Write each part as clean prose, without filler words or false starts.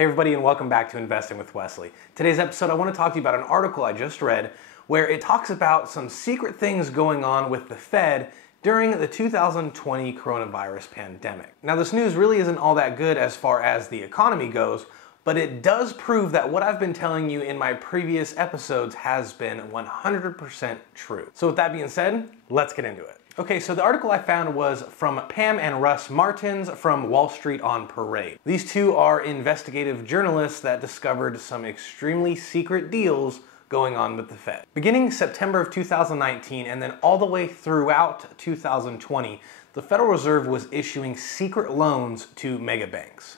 Hey everybody, and welcome back to Investing with Wesley. Today's episode I want to talk to you about an article I just read where it talks about some secret things going on with the Fed during the 2020 coronavirus pandemic. Now this news really isn't all that good as far as the economy goes, but it does prove that what I've been telling you in my previous episodes has been 100% true. So with that being said, let's get into it. Okay, so the article I found was from Pam and Russ Martens from Wall Street on Parade. These two are investigative journalists that discovered some extremely secret deals going on with the Fed. Beginning September of 2019 and then all the way throughout 2020, the Federal Reserve was issuing secret loans to megabanks.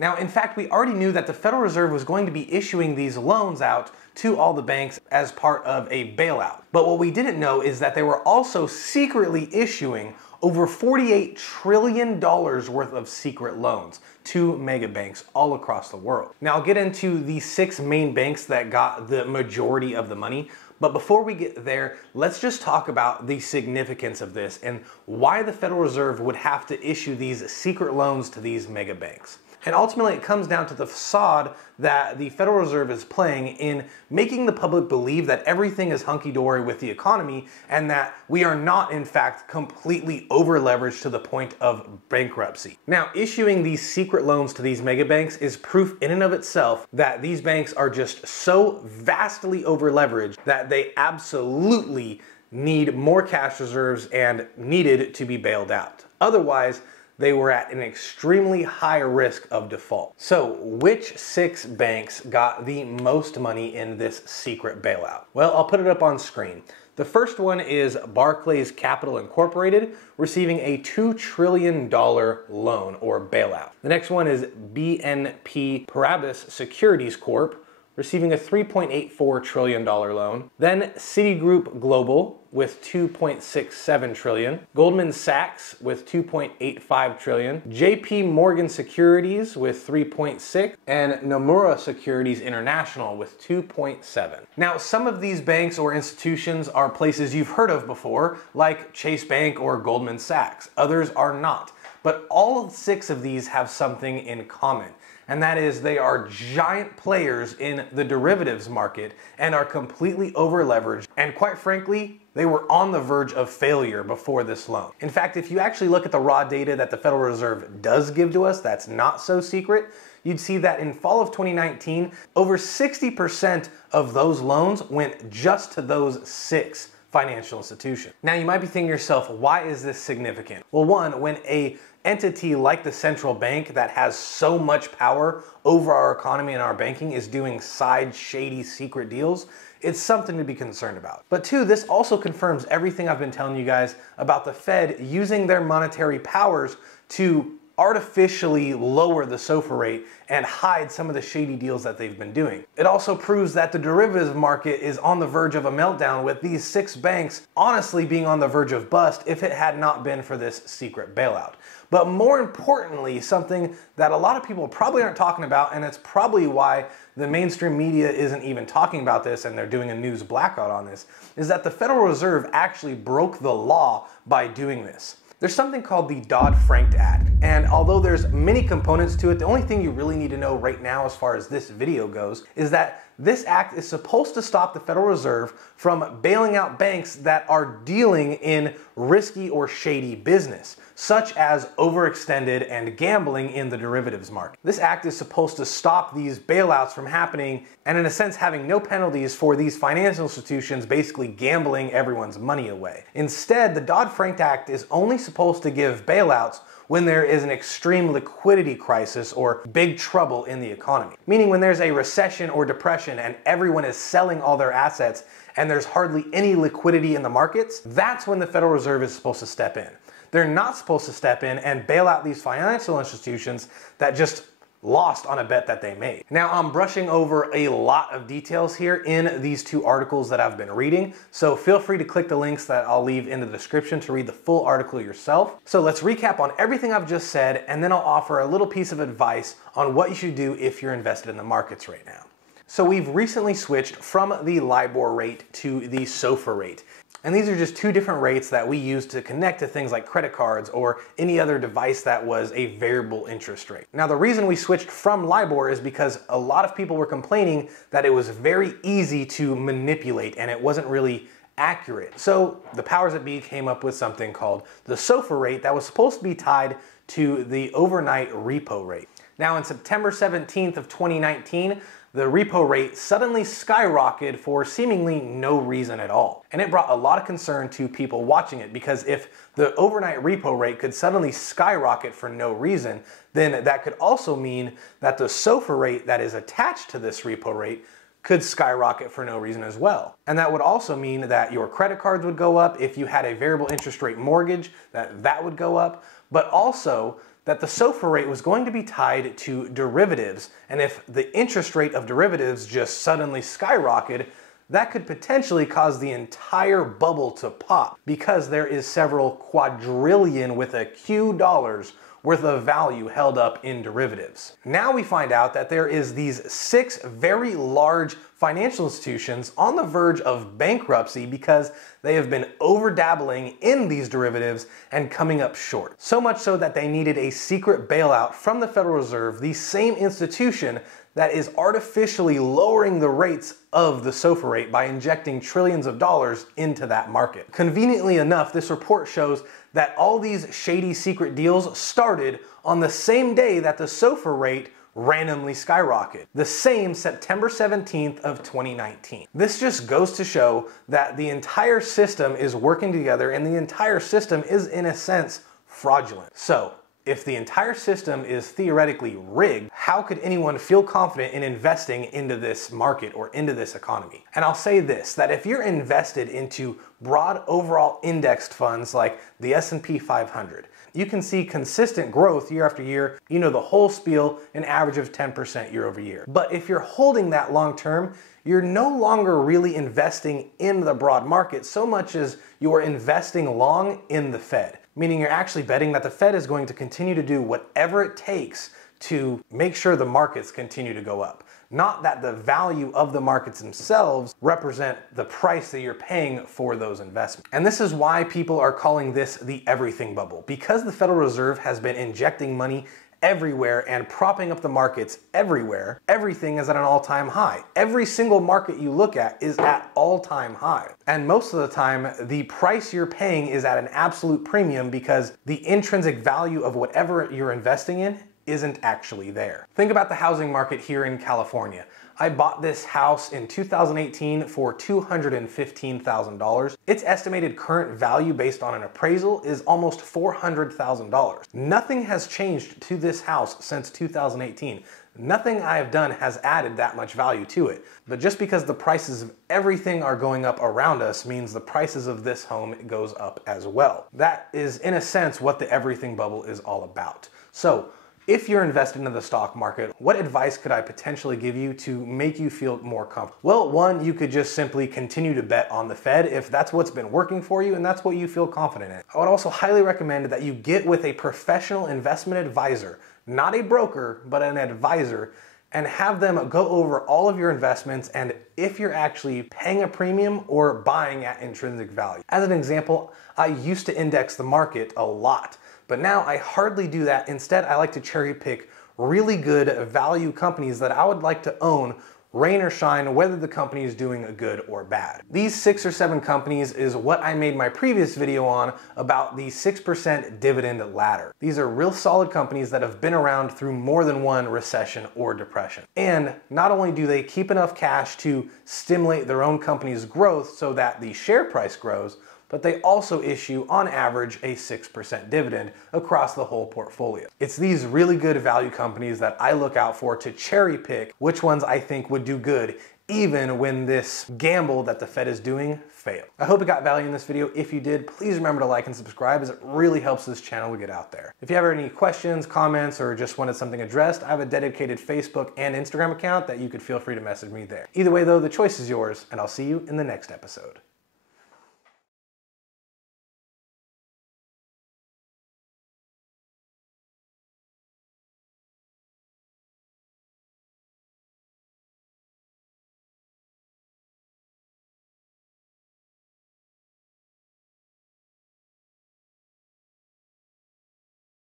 Now, in fact, we already knew that the Federal Reserve was going to be issuing these loans out to all the banks as part of a bailout. But what we didn't know is that they were also secretly issuing over $48 trillion worth of secret loans to megabanks all across the world. Now, I'll get into the 6 main banks that got the majority of the money. But before we get there, let's just talk about the significance of this and why the Federal Reserve would have to issue these secret loans to these megabanks. And ultimately, it comes down to the facade that the Federal Reserve is playing in making the public believe that everything is hunky-dory with the economy and that we are not, in fact, completely over-leveraged to the point of bankruptcy. Now, issuing these secret loans to these megabanks is proof in and of itself that these banks are just so vastly over-leveraged that they absolutely need more cash reserves and needed to be bailed out. Otherwise, they were at an extremely high risk of default. So, which 6 banks got the most money in this secret bailout? Well, I'll put it up on screen. The first one is Barclays Capital Incorporated, receiving a $2 trillion loan or bailout. The next one is BNP Paribas Securities Corp, receiving a $3.84 trillion loan. Then Citigroup Global with $2.67 trillion. Goldman Sachs with $2.85 trillion. JP Morgan Securities with $3.6, and Nomura Securities International with $2.7. Now, some of these banks or institutions are places you've heard of before, like Chase Bank or Goldman Sachs. Others are not. But all 6 of these have something in common. And that is they are giant players in the derivatives market and are completely over-leveraged. And quite frankly, they were on the verge of failure before this loan. In fact, if you actually look at the raw data that the Federal Reserve does give to us, that's not so secret, you'd see that in fall of 2019, over 60% of those loans went just to those 6 financial institutions. Now, you might be thinking to yourself, why is this significant? Well, one, when a entity like the central bank that has so much power over our economy and our banking is doing side, shady, secret deals, it's something to be concerned about. But 2, this also confirms everything I've been telling you guys about the Fed using their monetary powers to artificially lower the SOFR rate and hide some of the shady deals that they've been doing. It also proves that the derivatives market is on the verge of a meltdown, with these 6 banks honestly being on the verge of bust if it had not been for this secret bailout. But more importantly, something that a lot of people probably aren't talking about, and it's probably why the mainstream media isn't even talking about this and they're doing a news blackout on this, is that the Federal Reserve actually broke the law by doing this. There's something called the Dodd-Frank Act, and although there's many components to it, the only thing you really need to know right now as far as this video goes is that this act is supposed to stop the Federal Reserve from bailing out banks that are dealing in risky or shady business, such as overextended and gambling in the derivatives market. This act is supposed to stop these bailouts from happening and in a sense having no penalties for these financial institutions basically gambling everyone's money away. Instead, the Dodd-Frank Act is only supposed to give bailouts when there is an extreme liquidity crisis or big trouble in the economy. Meaning when there's a recession or depression and everyone is selling all their assets and there's hardly any liquidity in the markets, that's when the Federal Reserve is supposed to step in. They're not supposed to step in and bail out these financial institutions that just lost on a bet that they made. Now, I'm brushing over a lot of details here in these 2 articles that I've been reading, so feel free to click the links that I'll leave in the description to read the full article yourself. So let's recap on everything I've just said, and then I'll offer a little piece of advice on what you should do if you're invested in the markets right now. So we've recently switched from the LIBOR rate to the SOFR rate. And these are just two different rates that we use to connect to things like credit cards or any other device that was a variable interest rate. Now, the reason we switched from LIBOR is because a lot of people were complaining that it was very easy to manipulate and it wasn't really accurate. So the powers that be came up with something called the SOFR rate that was supposed to be tied to the overnight repo rate. Now, on September 17th of 2019, the repo rate suddenly skyrocketed for seemingly no reason at all. And it brought a lot of concern to people watching it, because if the overnight repo rate could suddenly skyrocket for no reason, then that could also mean that the SOFR rate that is attached to this repo rate could skyrocket for no reason as well. And that would also mean that your credit cards would go up. If you had a variable interest rate mortgage, that would go up, but also that the SOFR rate was going to be tied to derivatives. And if the interest rate of derivatives just suddenly skyrocketed, that could potentially cause the entire bubble to pop, because there is several quadrillion with a Q dollars worth of value held up in derivatives. Now we find out that there is these 6 very large financial institutions on the verge of bankruptcy because they have been over-dabbling in these derivatives and coming up short. So much so that they needed a secret bailout from the Federal Reserve, the same institution that is artificially lowering the rates of the SOFR rate by injecting trillions of dollars into that market. Conveniently enough, this report shows that all these shady secret deals started on the same day that the SOFR rate randomly skyrocketed, the same September 17th of 2019. This just goes to show that the entire system is working together and the entire system is, in a sense, fraudulent. So, if the entire system is theoretically rigged, how could anyone feel confident in investing into this market or into this economy? And I'll say this, that if you're invested into broad overall indexed funds like the S&P 500, you can see consistent growth year after year, you know the whole spiel, an average of 10% year over year. But if you're holding that long term, you're no longer really investing in the broad market so much as you're investing long in the Fed. Meaning you're actually betting that the Fed is going to continue to do whatever it takes to make sure the markets continue to go up. Not that the value of the markets themselves represent the price that you're paying for those investments. And this is why people are calling this the everything bubble. Because the Federal Reserve has been injecting money everywhere and propping up the markets everywhere, everything is at an all-time high. Every single market you look at is at all-time high. And most of the time, the price you're paying is at an absolute premium because the intrinsic value of whatever you're investing in isn't actually there. Think about the housing market here in California. I bought this house in 2018 for $215,000. Its estimated current value based on an appraisal is almost $400,000. Nothing has changed to this house since 2018. Nothing I have done has added that much value to it. But just because the prices of everything are going up around us means the prices of this home goes up as well. That is, in a sense, what the everything bubble is all about. So, if you're invested in the stock market, what advice could I potentially give you to make you feel more comfortable? Well, one, you could just simply continue to bet on the Fed if that's what's been working for you and that's what you feel confident in. I would also highly recommend that you get with a professional investment advisor, not a broker, but an advisor, and have them go over all of your investments and if you're actually paying a premium or buying at intrinsic value. As an example, I used to index the market a lot. But now I hardly do that. Instead, I like to cherry pick really good value companies that I would like to own, rain or shine, whether the company is doing good or bad. These 6 or 7 companies is what I made my previous video on about the 6% dividend ladder. These are real solid companies that have been around through more than one recession or depression. And not only do they keep enough cash to stimulate their own company's growth so that the share price grows, but they also issue, on average, a 6% dividend across the whole portfolio. It's these really good value companies that I look out for to cherry pick which ones I think would do good even when this gamble that the Fed is doing fails. I hope you got value in this video. If you did, please remember to like and subscribe as it really helps this channel to get out there. If you have any questions, comments, or just wanted something addressed, I have a dedicated Facebook and Instagram account that you could feel free to message me there. Either way though, the choice is yours, and I'll see you in the next episode.